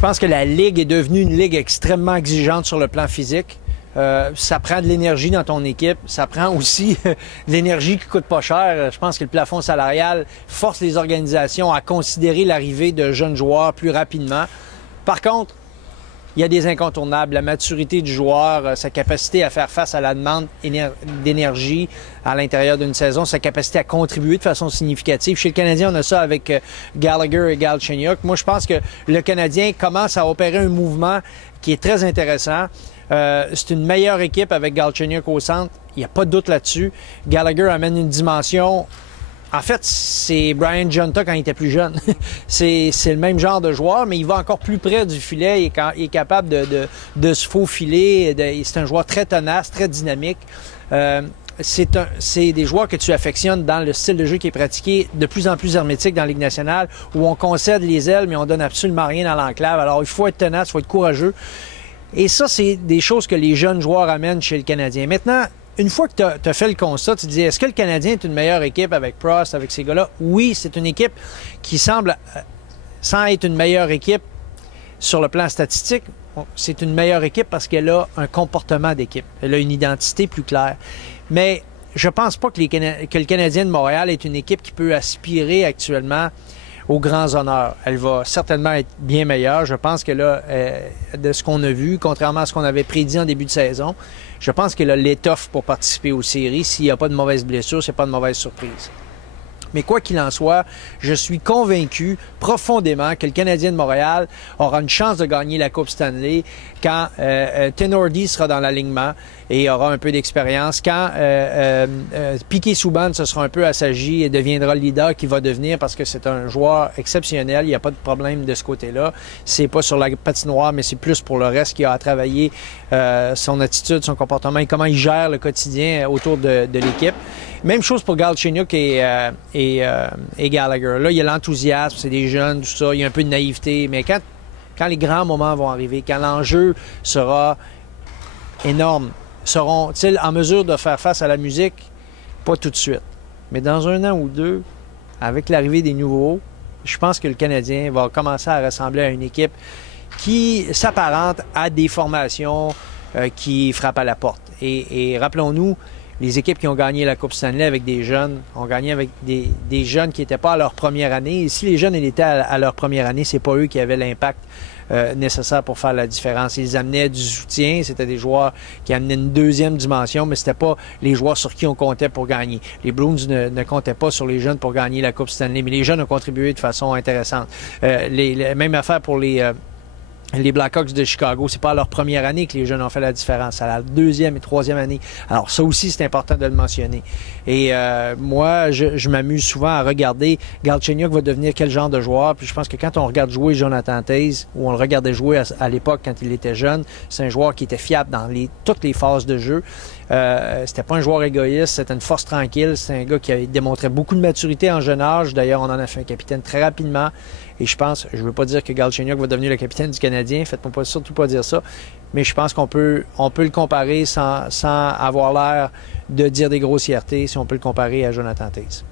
Je pense que la Ligue est devenue une Ligue extrêmement exigeante sur le plan physique. Ça prend de l'énergie dans ton équipe. Ça prend aussi de l'énergie qui coûte pas cher. Je pense que le plafond salarial force les organisations à considérer l'arrivée de jeunes joueurs plus rapidement. Par contre, il y a des incontournables. La maturité du joueur, sa capacité à faire face à la demande d'énergie à l'intérieur d'une saison, sa capacité à contribuer de façon significative. Chez le Canadien, on a ça avec Gallagher et Galchenyuk. Moi, je pense que le Canadien commence à opérer un mouvement qui est très intéressant. C'est une meilleure équipe avec Galchenyuk au centre. Il n'y a pas de doute là-dessus. Gallagher amène une dimension. En fait, c'est Brian Giunta quand il était plus jeune. c'est le même genre de joueur, mais il va encore plus près du filet. Il est capable de se faufiler. C'est un joueur très tenace, très dynamique. C'est des joueurs que tu affectionnes dans le style de jeu qui est pratiqué de plus en plus hermétique dans la Ligue nationale, où on concède les ailes, mais on donne absolument rien dans l'enclave. Alors, il faut être tenace, il faut être courageux. Et ça, c'est des choses que les jeunes joueurs amènent chez le Canadien. Maintenant, une fois que tu as fait le constat, tu te dis, est-ce que le Canadien est une meilleure équipe avec Prost, avec ces gars-là? Oui, c'est une équipe qui semble, sans être une meilleure équipe sur le plan statistique, c'est une meilleure équipe parce qu'elle a un comportement d'équipe. Elle a une identité plus claire. Mais je pense pas que le Canadien de Montréal est une équipe qui peut aspirer actuellement aux grands honneurs. Elle va certainement être bien meilleure. Je pense que là, de ce qu'on a vu, contrairement à ce qu'on avait prédit en début de saison, je pense qu'elle a l'étoffe pour participer aux séries. S'il n'y a pas de mauvaises blessures, c'est pas de mauvaise surprise. Mais quoi qu'il en soit, je suis convaincu profondément que le Canadien de Montréal aura une chance de gagner la Coupe Stanley quand Tenordi sera dans l'alignement et aura un peu d'expérience. Quand Piquet Souban se sera un peu assagi et deviendra le leader qu'il va devenir parce que c'est un joueur exceptionnel. Il n'y a pas de problème de ce côté-là. C'est pas sur la patinoire, mais c'est plus pour le reste qu'il a à travailler son attitude, son comportement et comment il gère le quotidien autour de l'équipe. Même chose pour Galchenyuk et Gallagher. Là, il y a l'enthousiasme, c'est des jeunes, tout ça. Il y a un peu de naïveté. Mais quand les grands moments vont arriver, quand l'enjeu sera énorme, seront-ils en mesure de faire face à la musique? Pas tout de suite. Mais dans un an ou deux, avec l'arrivée des nouveaux, je pense que le Canadien va commencer à ressembler à une équipe qui s'apparente à des formations qui frappent à la porte. Et rappelons-nous, les équipes qui ont gagné la Coupe Stanley avec des jeunes ont gagné avec des jeunes qui n'étaient pas à leur première année. Et si les jeunes étaient à leur première année, c'est pas eux qui avaient l'impact nécessaire pour faire la différence. Ils amenaient du soutien, c'était des joueurs qui amenaient une deuxième dimension, mais c'était pas les joueurs sur qui on comptait pour gagner. Les Bruins ne comptaient pas sur les jeunes pour gagner la Coupe Stanley, mais les jeunes ont contribué de façon intéressante. Même affaire pour les Blackhawks de Chicago, c'est pas à leur première année que les jeunes ont fait la différence, c'est à la deuxième et troisième année. Alors ça aussi, c'est important de le mentionner. Et moi, je m'amuse souvent à regarder Galchenyuk va devenir quel genre de joueur. Puis je pense que quand on regarde jouer Jonathan Toews, ou on le regardait jouer à l'époque quand il était jeune, c'est un joueur qui était fiable dans toutes les phases de jeu. C'était pas un joueur égoïste, c'était une force tranquille. C'est un gars qui a démontré beaucoup de maturité en jeune âge. D'ailleurs, on en a fait un capitaine très rapidement. Et je pense, je veux pas dire que Galchenyuk va devenir le capitaine du Canadien, faites-moi surtout pas dire ça, mais je pense qu'on peut le comparer sans avoir l'air de dire des grossièretés si on peut le comparer à Jonathan Toews.